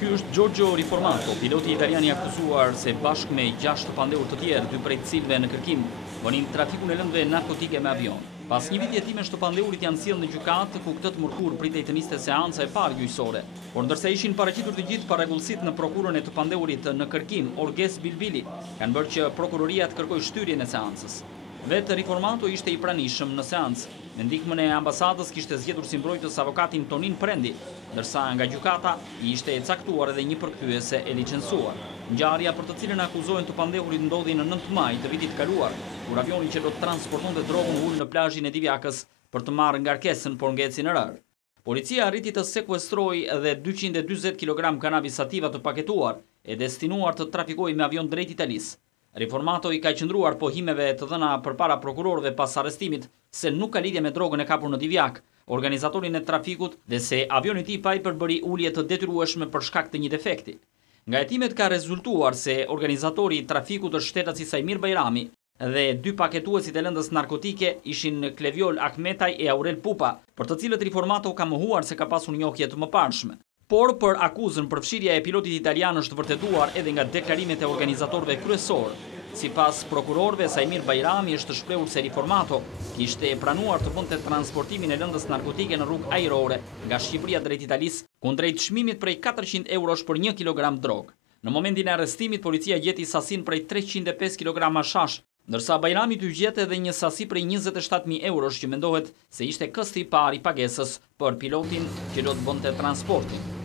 Ky është Giorgio Riformato, piloti italian i akuzuar se bashkë me 6 të pandehur të tjerë, 2 prej të cilëve në kërkim, bënin trafikun e lëndëve narkotike me avion. Pas një vit jetimesh të pandehurit janë sjellë në gjykatë, ku këtë të mërkur pritej të niste seanca e parë gjyqësore. Por ndërsa ishin paraqitur të gjithë parregullësitë në prokurën e të pandehurit në kërkim, Orges Bilbili, kanë bërë që prokuroria të kërkojë shtyrijen e seancës. Vetë Riformato ishte i pranishëm në seancë. Me ndihmën e ambasadës kishte zgjedhur si mbrojtës avokatin Tonin Prendi, ndërsa nga gjykata i ishte e caktuar edhe një përkthyese e licencuar. Ngjarja për të cilën akuzohen të pandehurit ndodhi në 9 maj të vitit kaluar, kur avioni që do të transportonte drogën ul në plazhin e Divjakës për të marrë ngarkesën, por ngeci në rër. Policia arriti të sekuestrojë edhe 240 kg kanabis sativa të paketuar e destinuar të trafikojë me avion drejt Italisë. Riformato i ka qëndruar pohimeve të dhëna përpara prokurorëve pas arrestimit se nuk ka lidhje me drogën e kapur në Divjak, organizatorin e trafikut, dhe se avioni i tij pa i përbëri ulje të detyrueshme për shkak të një defekti. Nga hetimet ka rezultuar se organizatori i trafikut është shtetaci Sajmir Bajrami dhe 2 paketuesit e lëndës narkotike ishin Kleviol Ahmetaj e Aurel Pupa, për të cilët Riformato ka mohuar se ka pasur njohje të mëparshme. Por për akuzën për fshirja e pilotit italian është vërtetuar edhe nga deklarimet e organizatorëve kryesor. Sipas prokurorëve, Sajmir Bajrami është shprehur se Riformato kishte pranuar të bënte transportimin e lëndës narkotike në rrugë ajrore nga Shqipëria drejt Italisë kundrejt çmimit prej 400 eurosh për 1 kilogram drogë. Në momentin e arrestimit, policia gjeti sasinë prej 305 kg hashash, ndërsa Bajrami të gjetë edhe një sasi prej 27.000 eurosh që mendohet se ishte kësti i parë i pagesës për pilotin që do të bënte transportin.